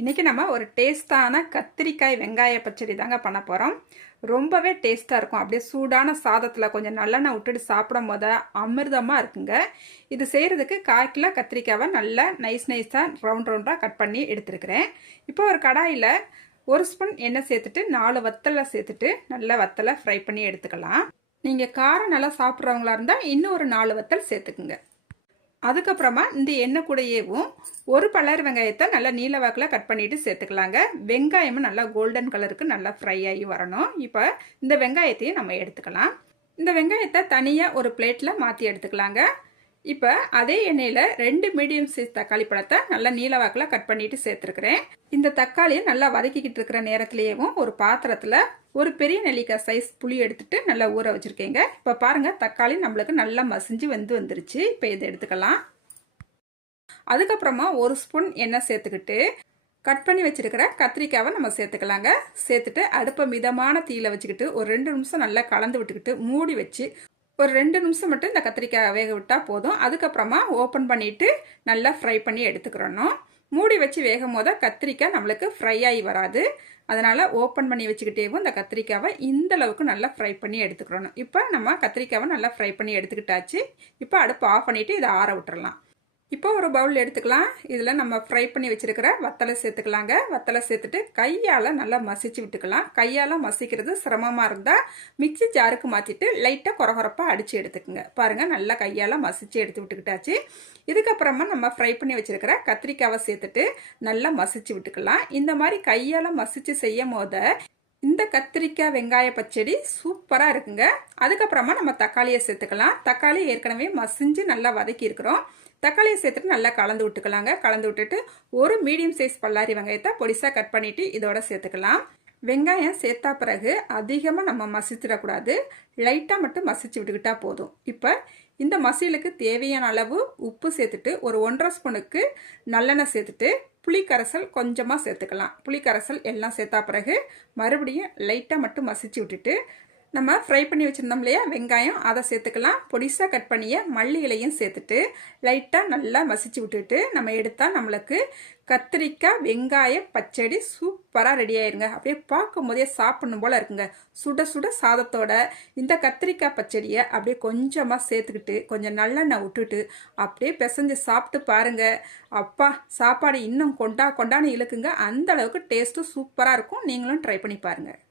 இன்றைக்கி நம்ம ஒரு டேஸ்ட்டான கத்திரிக்காய் வெங்காய பச்சடி தாங்க பண்ண போகிறோம். ரொம்பவே டேஸ்ட்டாக இருக்கும். அப்படியே சூடான சாதத்தில் கொஞ்சம் நல்லெண்ணெய் விட்டுட்டு சாப்பிடும் போது அமிர்தமாக இருக்குங்க. இது செய்கிறதுக்கு 1/4 கிலோ கத்திரிக்காவை நல்லா நைஸாக ரவுண்டாக கட் பண்ணி எடுத்துருக்கிறேன். இப்போ ஒரு கடாயில் 1 ஸ்பூன் எண்ணெய் சேர்த்துட்டு 4 வத்தலை சேர்த்துட்டு நல்லா வத்தலை ஃப்ரை பண்ணி எடுத்துக்கலாம். நீங்கள் காரம் நல்லா சாப்பிட்றவங்களா இருந்தால் இன்னும் ஒரு 4 வத்தல் சேர்த்துக்குங்க. அதுக்கப்புறமா இந்த எண்ணெய் கூடயேவும் ஒரு பல்லாரி வெங்காயத்தை நல்லா நீல வாக்கில் கட் பண்ணிட்டு சேர்த்துக்கலாங்க. வெங்காயமும் நல்லா கோல்டன் கலருக்கு நல்லா ஃப்ரை ஆகி வரணும். இப்போ இந்த வெங்காயத்தையும் நம்ம எடுத்துக்கலாம். இந்த வெங்காயத்தை தனியாக ஒரு பிளேட்டில் மாற்றி எடுத்துக்கலாங்க. இப்போ அதே எண்ணெயில் 2 மீடியம் சைஸ் தக்காளி பழத்தை நல்லா நீல வாக்கில் கட் பண்ணிட்டு சேர்த்துருக்கிறேன். இந்த தக்காளியை நல்லா வதக்கிக்கிட்டு இருக்கிற நேரத்திலேயும் ஒரு பாத்திரத்தில் ஒரு பெரிய நெல்லிக்காய் சைஸ் புளி எடுத்துட்டு நல்லா ஊற வச்சுருக்கேங்க. இப்போ பாருங்கள், தக்காளி நம்மளுக்கு நல்லா மசிஞ்சு வந்துருச்சு. இப்போ இதை எடுத்துக்கலாம். அதுக்கப்புறமா 1 ஸ்பூன் எண்ணெய் சேர்த்துக்கிட்டு கட் பண்ணி வச்சுருக்கிற கத்திரிக்காவை நம்ம சேர்த்துக்கலாங்க. சேர்த்துட்டு அடுப்பை மிதமான தீயில வச்சுக்கிட்டு ஒரு 2 நிமிஷம் நல்லா கலந்து விட்டுக்கிட்டு மூடி வச்சு ஒரு 2 நிமிஷம் மட்டும் இந்த கத்திரிக்காய் வேக விட்டால் போதும். அதுக்கப்புறமா ஓப்பன் பண்ணிவிட்டு நல்லா ஃப்ரை பண்ணி எடுத்துக்கிறணும். மூடி வச்சு வேகும் போது கத்திரிக்காய் நம்மளுக்கு ஃப்ரை ஆகி வராது. அதனால் ஓப்பன் பண்ணி வச்சுக்கிட்டேவும் இந்த கத்திரிக்காவை இந்த அளவுக்கு நல்லா ஃப்ரை பண்ணி எடுத்துக்கிறணும். இப்போ நம்ம கத்திரிக்காவை நல்லா ஃப்ரை பண்ணி எடுத்துக்கிட்டாச்சு. இப்போ அடுப்பு ஆஃப் பண்ணிவிட்டு இதை ஆற விட்டுறலாம். இப்போ ஒரு பவுல் எடுத்துக்கலாம். இதில் நம்ம ஃப்ரை பண்ணி வச்சுருக்கிற வத்தலை சேர்த்துக்கலாங்க. வத்தலை சேர்த்துட்டு கையால் நல்லா மசிச்சு விட்டுக்கலாம். கையால் மசிக்கிறது சிரமமாக இருந்தால் மிக்சி ஜாருக்கு மாற்றிட்டு லைட்டாக கொரகொரப்பாக அடித்து எடுத்துக்கோங்க. பாருங்கள், நல்லா கையால் மசிச்சு எடுத்து விட்டுக்கிட்டாச்சு. இதுக்கப்புறமா நம்ம ஃப்ரை பண்ணி வச்சுருக்கிற கத்திரிக்காவை சேர்த்துட்டு நல்லா மசிச்சு விட்டுக்கலாம். இந்த மாதிரி கையால் மசிச்சு செய்யும் போது இந்த கத்திரிக்காய் வெங்காய பச்சடி சூப்பராக இருக்குங்க. அதுக்கப்புறமா நம்ம தக்காளியை சேர்த்துக்கலாம். தக்காளி ஏற்கனவே மசிஞ்சு நல்லா வதக்கி இருக்கிறோம். தக்காளியை சேர்த்துட்டு நல்லா கலந்து விட்டுக்கலாங்க. கலந்து விட்டுட்டு ஒரு மீடியம் சைஸ் பல்லாரி வெங்காயத்தை பொடிசாக கட் பண்ணிவிட்டு இதோட சேர்த்துக்கலாம். வெங்காயம் சேர்த்தா பிறகு அதிகமாக நம்ம மசிச்சிடக்கூடாது. லைட்டாக மட்டும் மசிச்சு விட்டுக்கிட்டா போதும். இப்போ இந்த மசியலுக்கு தேவையான அளவு உப்பு சேர்த்துட்டு ஒரு 1.5 ஸ்பூனுக்கு நல்லெண்ணெய் சேர்த்துட்டு புளிக்கரைசல் கொஞ்சமாக சேர்த்துக்கலாம். புளிக்கரைசல் எல்லாம் சேர்த்தா பிறகு மறுபடியும் லைட்டாக மட்டும் மசிச்சு விட்டுட்டு நம்ம ஃப்ரை பண்ணி வச்சுருந்தோம் இல்லையா வெங்காயம், அதை சேர்த்துக்கலாம். பொடிசாக கட் பண்ணிய மல்லி இலையும் சேர்த்துட்டு லைட்டாக நல்லா மசிச்சு விட்டுட்டு நம்ம எடுத்தால் நம்மளுக்கு கத்திரிக்காய் வெங்காய பச்சடி சூப்பராக ரெடி ஆயிருங்க. அப்படியே பார்க்கும் போதே சாப்பிடணும் போல் இருக்குங்க. சுட சுட சாதத்தோட இந்த கத்திரிக்காய் பச்சடியை அப்படியே கொஞ்சமாக சேர்த்துக்கிட்டு கொஞ்சம் நல்லெண்ணெய் விட்டுட்டு அப்படியே பிசைஞ்சு சாப்பிட்டு பாருங்கள். அப்பா, சாப்பாடு இன்னும் கொண்டான்னு இழுக்குங்க. அந்த அளவுக்கு டேஸ்ட்டும் சூப்பராக இருக்கும். நீங்களும் ட்ரை பண்ணி பாருங்கள்.